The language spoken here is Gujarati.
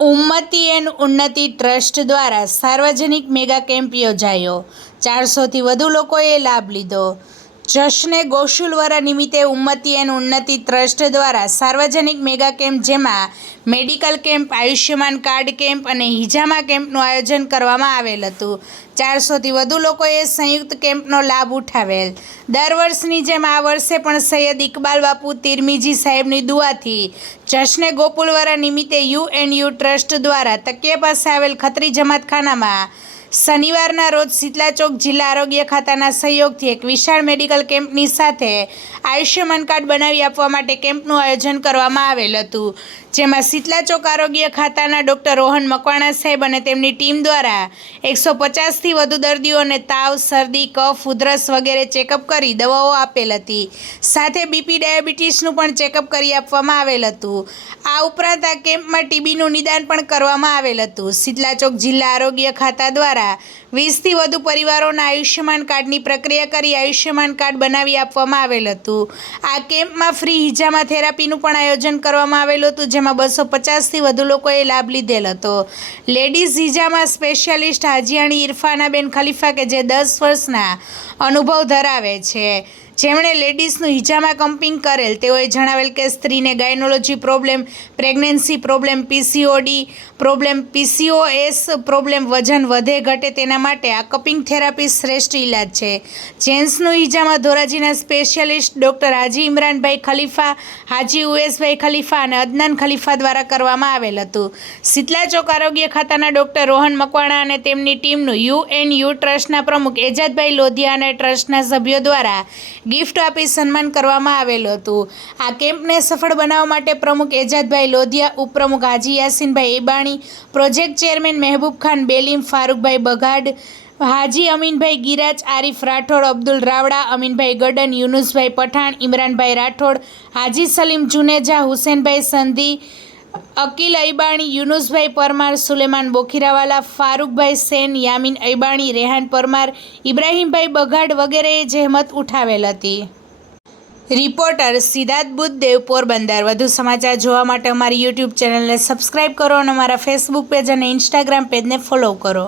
ઉન્નતિ એન્ડ ઉન્નતિ ટ્રસ્ટ દ્વારા સાર્વજનિક મેગા કેમ્પ યોજાયો. ચારસોથી વધુ લોકોએ લાભ લીધો. જશ્ને ગોશુલવરા નિમિત્તે ઉન્નતિ એન્ડ ઉન્નતિ ટ્રસ્ટ દ્વારા સાર્વજનિક મેગા કેમ્પ જેમાં medical camp, Ayushman card camp અને હિજામા કેમ્પનું આયોજન કરવામાં આવેલ હતું. ચારસોથી વધુ લોકોએ સંયુક્ત કેમ્પનો લાભ ઉઠાવેલ. દર વર્ષની જેમ આ વર્ષે પણ સૈયદ ઇકબાલ બાપુ તિરમીજી સાહેબની દુઆથી જશ્ને ગોપુલવરા નિમિત્તે યુ એન્ડ યુ ટ્રસ્ટ દ્વારા તકિયા પાસે આવેલ ખત્રી જમાતખાનામાં શનિવારના રોજ શીતલા ચોક જિલ્લા આરોગ્ય ખાતાના સહયોગથી એક વિશાળ મેડિકલ કેમ્પની સાથે આયુષ્યમાન કાર્ડ બનાવી આપવા માટે કેમ્પનું આયોજન કરવામાં આવેલ હતું. જેમાં શીતલા ચોક આરોગ્ય ખાતાના ડૉક્ટર રોહન મકવાણા સાહેબ અને તેમની ટીમ દ્વારા એકસો પચાસથી વધુ દર્દીઓને તાવ, શરદી, કફ, ઉધરસ વગેરે ચેકઅપ કરી દવાઓ આપેલ હતી. સાથે બીપી ડાયાબિટીસનું પણ ચેકઅપ કરી આપવામાં આવેલ હતું. આ ઉપરાંત આ કેમ્પમાં ટીબીનું નિદાન પણ કરવામાં આવેલ હતું. શીતલા ચોક જિલ્લા આરોગ્ય ખાતા દ્વારા વીસથી વધુ પરિવારોના આયુષ્યમાન કાર્ડની પ્રક્રિયા કરી આયુષ્યમાન કાર્ડ બનાવી આપવામાં આવેલ હતું. આ કેમ્પમાં ફ્રી હિજામા થેરાપીનું પણ આયોજન કરવામાં આવેલું હતું, જેમાં બસો પચાસથી વધુ લોકોએ લાભ લીધેલ હતો. લેડીઝ હિજામા સ્પેશિયાલિસ્ટ હાજીયાણી ઇરફાનાબેન ખલીફા કે જે દસ વર્ષના અનુભવ ધરાવે છે. જેમણે લેડીઝનું હિજામાં કમ્પિંગ કરેલ, તેઓએ જણાવેલ કે સ્ત્રીને gynaecology problem, pregnancy problem, PCOD problem, PCOS problem વજન વધે ઘટે તેના માટે આ કપિંગ થેરાપી શ્રેષ્ઠ ઇલાજ છે. જેન્ટ્સનું હિજામાં ધોરાજીના સ્પેશિયાલિસ્ટ ડૉક્ટર હાજી ઇમરાનભાઈ ખલીફા, હાજી ઉએસભાઈ ખલીફા અને અદનાન ખલીફા દ્વારા કરવામાં આવેલ હતું. શીતલા ચોક આરોગ્ય ખાતાના ડૉક્ટર રોહન મકવાણા અને તેમની ટીમનું યુ એન યુ ટ્રસ્ટના પ્રમુખ એજાદભાઈ લોધિયા અને ટ્રસ્ટના સભ્યો દ્વારા ગિફ્ટ આપી સન્માન કરવામાં આવેલું હતું. આ કેમ્પને સફળ બનાવવા માટે પ્રમુખ એજાદભાઈ લોધિયા, ઉપપ્રમુખ હાજી યાસીનભાઈ એબાણી પ્રોજેક્ટ ચેરમેન મહેબૂબ ખાન બેલીમ, ફારૂકભાઈ બગાડ, હાજી અમીનભાઈ ગિરાજ, આરીફ રાઠોડ, અબ્દુલ રાવડા, અમીનભાઈ ગડન, યુનુસભાઈ પઠાણ, ઇમરાનભાઈ રાઠોડ, હાજી સલીમ જુનેજા, હુસેનભાઈ સંધી અકીલ અઈબાણી, યુનુસભાઈ પરમાર, સુલેમાન બોખીરાવાલા, ફારૂકભાઈ સેન, યામીન અઈબાણી, રેહાન પરમાર, ઇબ્રાહીમભાઈ બગાડ વગેરેએ જહેમત ઉઠાવેલ હતી. રિપોર્ટર સિદ્ધાર્થ બુદ્ધદેવ પોરબંદર. વધુ સમાચાર જોવા માટે અમારી યુટ્યુબ ચેનલને સબસ્ક્રાઇબ કરો અને અમારા ફેસબુક પેજ અને ઇન્સ્ટાગ્રામ પેજને ફોલો કરો.